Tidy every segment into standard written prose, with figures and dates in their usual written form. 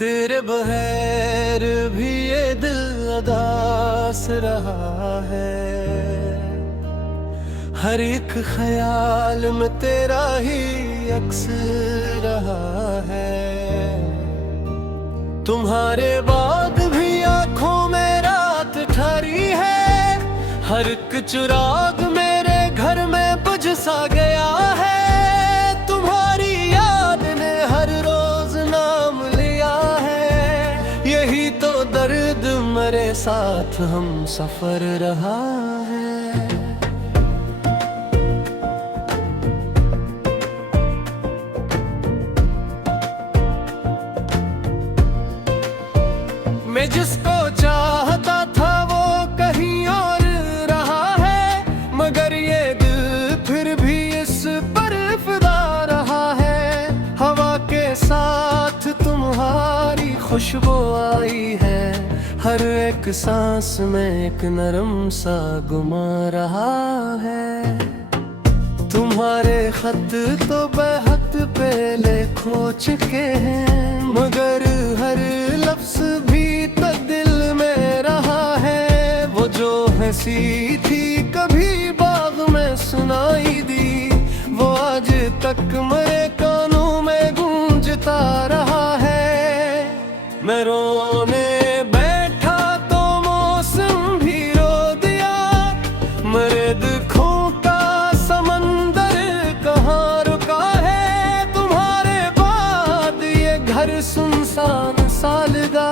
तेरे बगैर भी ये दिल उदास रहा है। हर एक ख्याल में तेरा ही अक्स रहा है। तुम्हारे बाद भी आंखों में रात ठहरी है। हर एक चिराग मेरे घर में बुझ सा गया है। तुम्हारी याद ने हर रोज नाम लिया है। यही तो दर्द मेरे साथ हम सफर रहा है। मैं जिसको चाहता था वो कहीं और रहा है। मगर ये दिल फिर भी इस पर फिदा रहा है। हवा के साथ तुम्हारी खुशबू आई है। हर एक सांस में एक नरम सा गुमा रहा है। तुम्हारे खत तो बेहद पहले खो चुके हैं। मगर हर लफ्ज भी तक दिल में रहा है। वो जो हंसी थी कभी बाग में सुनाई दी, वो आज तक मेरे कानों में गूंजता रहा है। मैं रोने बैठा तो मौसम भी रो दिया। मेरे दुखों का समंदर कहाँ रुका है। तुम्हारे बाद ये घर सुनसान सा लगा।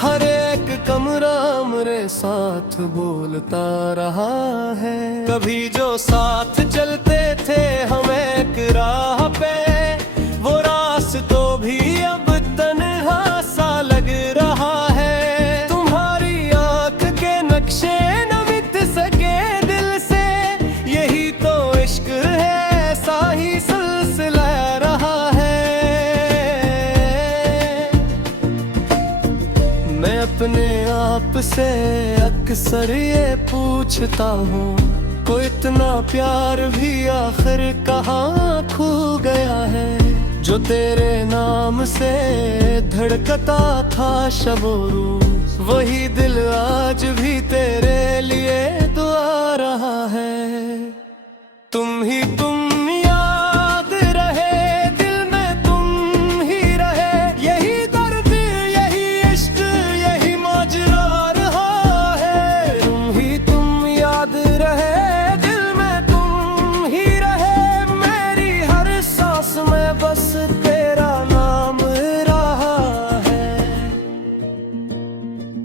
हर एक कमरा मेरे साथ बोलता रहा है। कभी जो साथ चलते थे हम एक राह पे, वो रास्तों भी अब तन्हा सा लग रहा है। तुम्हारी आंख के नक्शे न मिट सके दिल से। यही तो इश्क है, ऐसा ही सिलसिला रहा है। मैं अपने आप से अक्सर ये पूछता हूँ, कोई इतना प्यार भी आखिर कहाँ खो गया है। जो तेरे नाम से धड़कता था शबो रोज, वही दिल आज भी तेरे लिए दुआ रहा है। तुम ही तुम याद रहे, दिल में तुम ही रहे। यही दर्द, यही इश्क, यही माजरा रहा है। तुम ही तुम याद रहे, दिल में तुम ही रहे। मेरी हर सांस में बस तेरा नाम रहा है।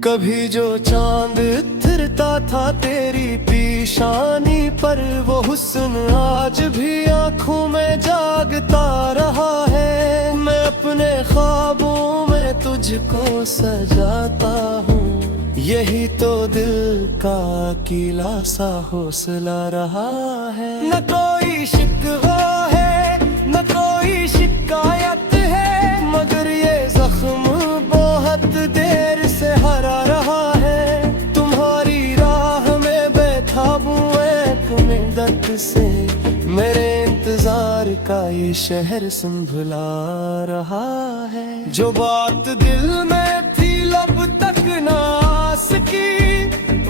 कभी जो चांद उतरता था तेरी पेशानी पर, वो हुस्न आज भी आंखों में जागता रहा है। मैं अपने ख्वाबों में तुझको सजाता हूँ। यही तो दिल का अकेला सा हौसला रहा है। न कोई शिकवा है, न कोई शिकायत है। मगर ये जख्म बहुत देर से हरा रहा है। तुम्हारी राह में बैठा हूँ एक मिन्नत से। मेरे इंतजार का ये शहर संभला रहा है। जो बात दिल में थी लब तक ना आ सकी,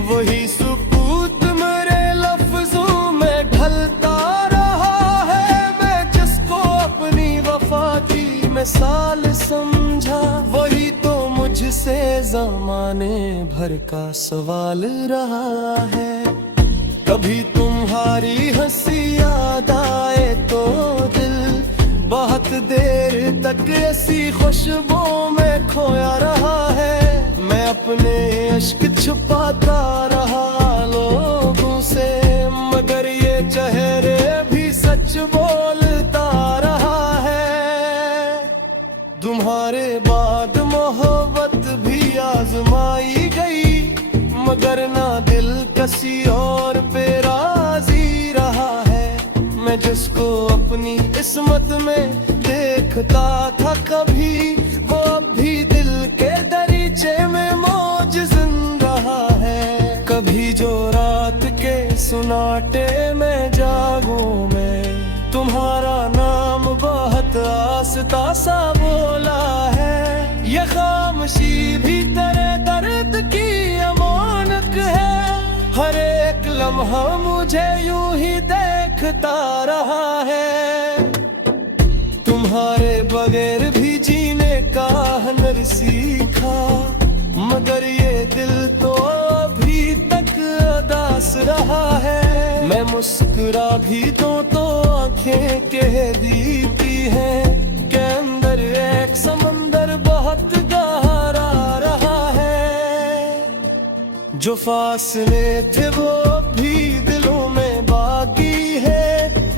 वही सुकूत मेरे लफ्जों में ढलता रहा है। मैं जिसको अपनी वफा की मिसाल समझा, वही तो मुझसे ज़माने भर का सवाल रहा है। कभी तुम्हारी हंसी याद आए तो दिल बहुत देर तक ऐसी खुशबू में खोया रहा है। मैं अपने अश्क छुपाता रहा लोगों से, मगर ये चेहरे भी सच बोलता रहा है। तुम्हारे बाद मोहब्बत भी आजमाई गई, मगर ना दिल किसी और पे राजी रहा है। मैं जिसको अपनी किस्मत में देखता था कभी, वो अब भी दिल के दरीचे में मौजूद रहा है। कभी जो रात के सुनाटे में जागूं मैं, तुम्हारा वास्ता सा बोला है। ये खामोशी भी तेरे दर्द की अमानत है। हर एक लम्हा मुझे यूं ही देखता रहा है। तुम्हारे बगैर भी जीने का हुनर सीखा, मगर ये दिल तो अभी तक उदास रहा है। मैं मुस्कुरा भी दूं तो आंखें कह देती हैं कि अंदर एक समंदर बहुत गहरा रहा है। जो फासले थे वो भी दिलों में बाकी है,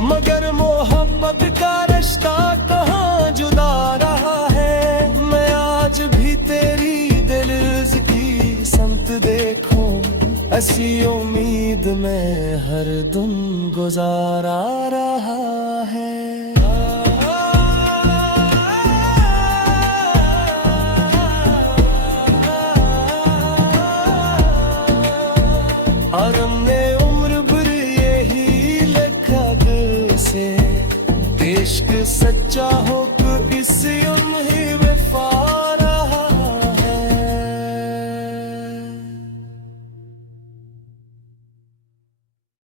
मगर मोहब्बत का रिश्ता कहाँ जुदा रहा है। मैं आज भी तेरी दिल की समत देखूं, ऐसी उम्मीद में हर दिन गुजारा रहा है। अरमान